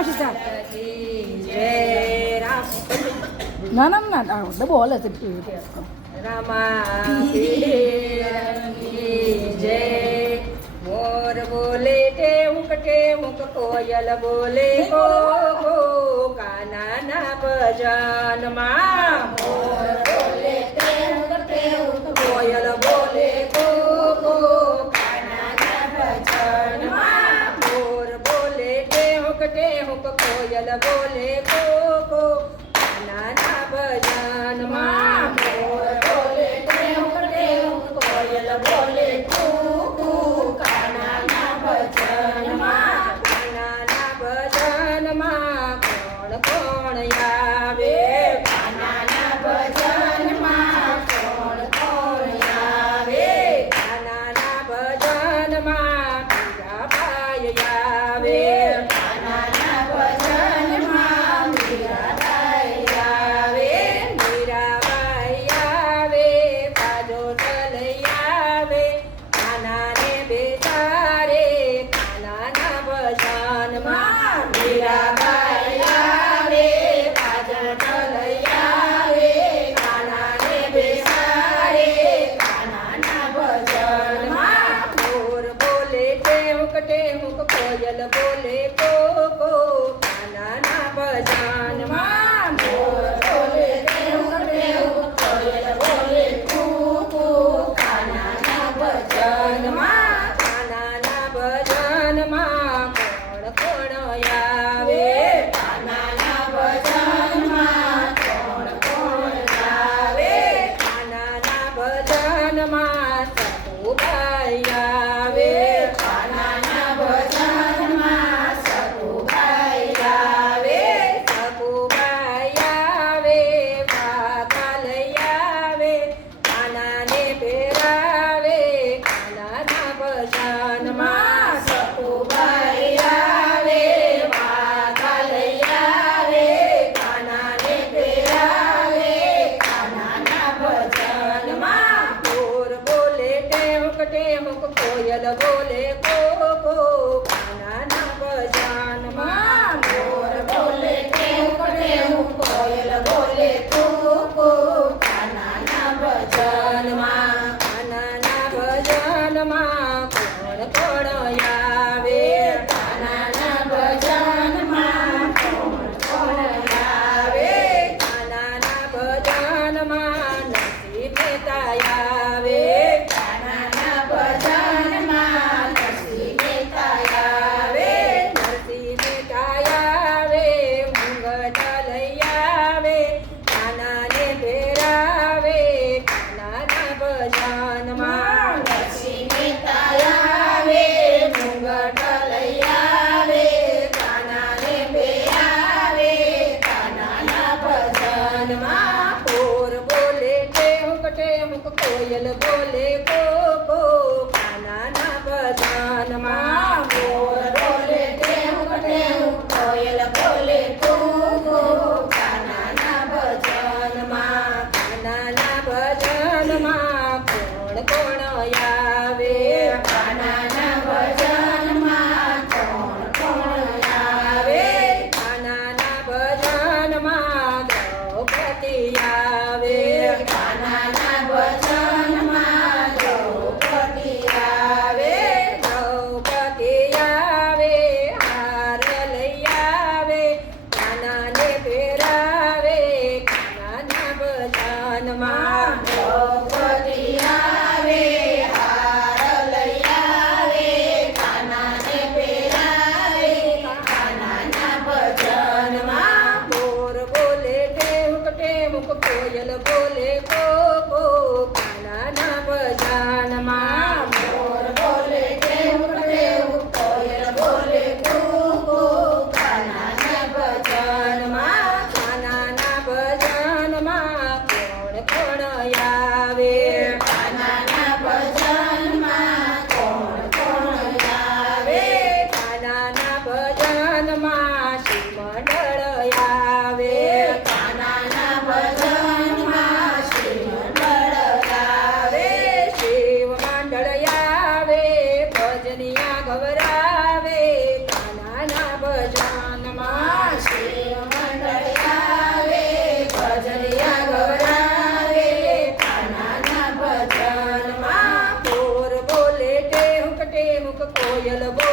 માસી ચા જય રામ ના ના ના ડબ્બો હલે છે રામા જય મોર બોલે ટેમુક કોયલ બોલે કો કાનાના ભજનમાં મોર બોલે ટેમુક કોયલ બોલે કો કાનાના ભજનમાં મોર બોલે ટેમુક કોયલ બોલે કો કાનાના ભજનમાં મોર બોલે ટેમુક કોયલ બોલે કો કાનાના ભજનમાં કોણ કોણ આવે કાનાના ભજનમાં કોણ કોણ આવે કાનાના ભજનમાં મીરાબાઈ આવે કાનાના ભજનમાં મીરાબાઈ આવે મીરાબાઈ આવે બાજો લઈ આવે કાનાને બેસારે કાનાના ભજનમાં મીરાબાઈ આવે બાજો લઈ આવે કાનાને બેસારે કાનાના ભજનમાં મોર બોલે ટેમુક કોયલ બોલે કો કાનાના ભજનમાં મોર બોલે ટેમુક કોયલ બોલે કો કાનાના ભજનમાં કાનાના ભજનમાં કોણ કોણ આવે કાનાના ભજનમાં કોણ કોણ આવે કાનાના ભજનમાં સતુભાઈ આવે કાનાના ભજનમાં સતુભાઈ આવે સતુભાઈ આવે વાઘા લઈ આવે કાનાને પહેરાવે કાનાના ભજનમાં સતુભાઈ આવે વાઘા લઈ આવે કાનાને પહેરાવે કાનાના ભજનમાં મોર બોલે ટેમુક કોયલ બોલે કો કાનાના ભજનમાં મોર બોલે ટેમુક કોયલ બોલે કો કાનાના ભજનમાં કાનાના ભજનમાં કોણ કોણ આવે કાનાના ભજનમાં કોણ કોણ આવે કાનાના ભજનમાં નરસિંહ મહેતા આવે કાનાના ભજનમાં નરસિંહ મહેતા આવે નરસિંહ મહેતા આવે મુંગટ લઈ આવે કાનાને પહેરાવે કાનાના ભજનમાં નરસિંહ મહેતા આવે મુંગટ લઈ આવે કાનાને પહેરાવે કાનાના ભજનમાં મોર બોલે ટેમુક કોયલ બોલે કો કાનાના ભજનમાં મોર બોલે ટેમુક કોયલ બોલે કો કાનાના ભજનમાં કાનાના ભજનમાં કોણ કોણ આવે કાનાના ભજનમાં કોણ કોણ આવે કાનાના ભજનમાં દ્રૌપદી આવે કાનાના ભજનમાં દ્રૌપદી આવે દ્રૌપદી આવે હાર લઈ આવે કાનાને પહેરાવે કાનાના ભજનમાં દ્રૌપદી આવે હાર લઈ આવે કાનાને પહેરાવે કાનાના ભજનમાં મોર બોલે ટેમુક કોયલ બોલે કો કાનાના ભજનમાં મોર બોલે ટેમુક કોયલ બોલે કો કાનાના ભજનમાં કાનાના ભજનમાં કોણ કોણ આવે કાનાના ભજનમાં કોણ કોણ આવે કાનાના ભજનમાં શ્રી મંડળ આવે કાનાના ભજનમાં શ્રી કોયલ બોલે